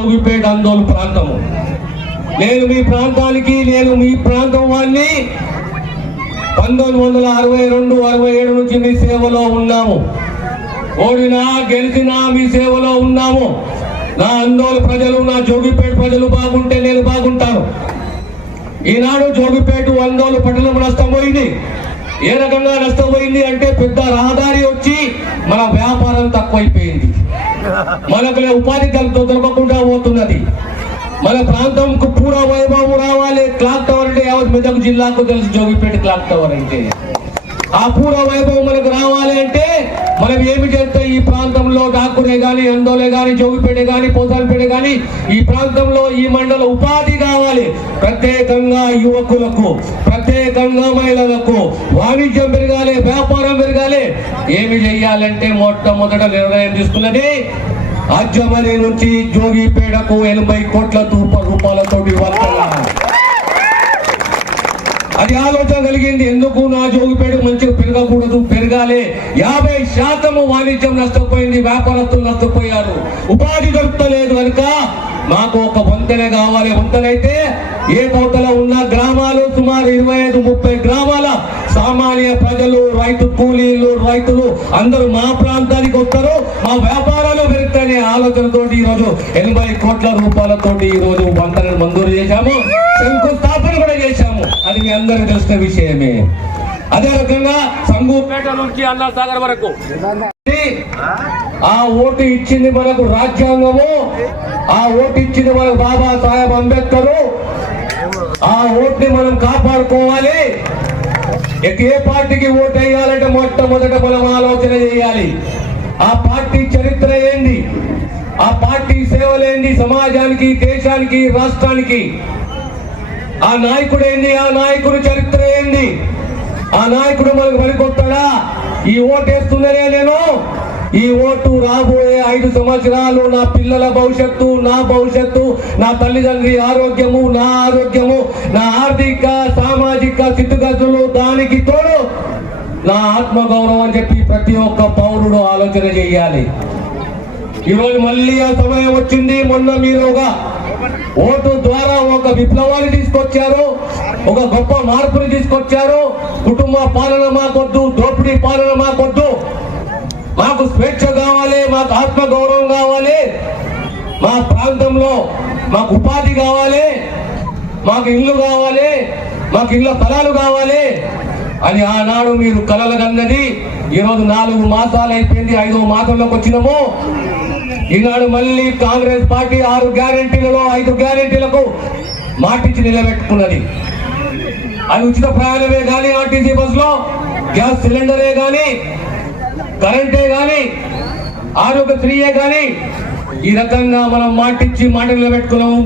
జోగిపేట ఆందోళన ప్రాంతము. నేను మీ ప్రాంతానికి, నేను మీ ప్రాంతం వాడిని 1962-67 నుంచి మీ సేవలో ఉన్నాము. ఓడినా గెలిచినా మీ సేవలో ఉన్నాము. నా ఆందోళన ప్రజలు, నా జోగిపేట ప్రజలు బాగుంటే నేను బాగుంటాను. ఈనాడు జోగిపేట ఆందోళన పట్టణం నష్టపోయింది. ఏ రకంగా నష్టపోయింది అంటే పెద్ద రహదారి వచ్చి మన వ్యాపారం తక్కువైపోయింది. మనకు ఉపాధి దొరకకుండా పోతున్నది. మన ప్రాంతంకు పూర్వ వైభవం రావాలి. క్లాక్ టవర్ అంటే యావత్ మెదక్ జిల్లాకు తెలుసు జోగిపేట క్లాక్ టవర్ అంటే. ఆ పూర్వ వైభవం మనకు రావాలి అంటే మనం ఏమి చేస్తే ఈ ప్రాంతంలో డాకురే గాని, అందోలే గాని, జోగిపేట గాని, పోతాలపేట గాని ఈ ప్రాంతంలో ఈ మండల ఉపాధి కావాలి. ప్రత్యేకంగా యువకులకు, ప్రత్యేకంగా మహిళలకు వాణిజ్యం పెరగాలి, వ్యాపారం పెరగాలి. ఏమి చెయ్యాలంటే మొట్టమొదట నిర్ణయం తీసుకున్నది అజ్జమని నుంచి జోగిపేటకు 80 కోట్ల రూపాయలతోటి వర్తన. అది ఆలోచన కలిగింది. ఎందుకు నా జోగిపేట మంచిగా పెరగకూడదు, పెరగాలి. 50% వాణిజ్యం నష్టపోయింది, వ్యాపారస్తులు నష్టపోయారు, ఉపాధి దొరకలేదు కనుక మాకు ఒక వంతెన కావాలి. వంతెనైతే ఏ కవతల ఉన్న గ్రామాలు సుమారు 25-30 గ్రామాల సామాన్య ప్రజలు, రైతు కూలీలు, రైతులు అందరూ మా ప్రాంతానికి వస్తారు, మా వ్యాపారాలు పెరుగుతాయనే ఆలోచనతోటి ఈరోజు 80 కోట్ల రూపాయలతోటి ఈరోజు వంతెనను మంజూరు చేశాము, శంకుస్థాపన కూడా చేశాము. అది మీ అందరికీ తెలిసిన విషయమే. అదే రకంగా సంగూపేట నుంచి అన్నాసాగర్ వరకు ఆ ఓటు ఇచ్చింది మనకు రాజ్యాంగము, ఆ ఓటు ఇచ్చింది మనకు బాబాసాహెబ్ అంబేద్కర్. ఆ ఓటుని మనం కాపాడుకోవాలి. ఏ పార్టీకి ఓటు వేయాలంటే మొట్టమొదట మనం ఆలోచన చేయాలి. ఆ పార్టీ చరిత్ర ఏంది, ఆ పార్టీ సేవలేంది సమాజానికి, దేశానికి, రాష్ట్రానికి. ఆ నాయకుడు ఏంది, ఆ నాయకుడు చరిత్ర ఏంది, ఆ నాయకుడు మనకు పనికొస్తాడా? ఈ ఓటు వేస్తున్నదే నేను, ఈ ఓటు రాబోయే 5 సంవత్సరాలు నా పిల్లల భవిష్యత్తు, నా భవిష్యత్తు, నా తల్లిదండ్రి ఆరోగ్యము, నా ఆరోగ్యము, నా ఆర్థిక సామాజిక స్థితిగతులు, దానికి తోడు నా ఆత్మగౌరవం అని చెప్పి ప్రతి ఒక్క పౌరుడు ఆలోచన చేయాలి. ఈరోజు మళ్ళీ ఆ సమయం వచ్చింది. మొన్న మీరు ఒక ఓటు ద్వారా ఒక విప్లవాన్ని తీసుకొచ్చారు, ఒక గొప్ప మార్పుని తీసుకొచ్చారు. కుటుంబ పాలన మాకొద్దు, దోపిడీ పాలన మాకొద్దు, మాకు స్వేచ్ఛ కావాలి, మాకు ఆత్మ గౌరవం కావాలి, మా ప్రాంతంలో మాకు ఉపాధి కావాలి, మాకు ఇల్లు కావాలి, మాకు ఇళ్ళ స్థలాలు కావాలి అని ఆనాడు మీరు కలలు కన్నది. ఈరోజు 4 మాసాలు అయిపోయింది, 5వ మాసంలోకి వచ్చినాము. ఈనాడు మళ్ళీ కాంగ్రెస్ పార్టీ 6 గ్యారెంటీలలో 5 గ్యారెంటీలకు మాటిచ్చి నిలబెట్టుకున్నది. అది ఉచిత ప్రయాణమే కానీ, ఆర్టీసీ బస్సులో గ్యాస్ సిలిండరే కానీ, కరెంటే కానీ, ఆరోగ్యశ్రీయే కానీ, ఈ రకంగా మనం మాటిచ్చి మాట నిలబెట్టుకున్నాము.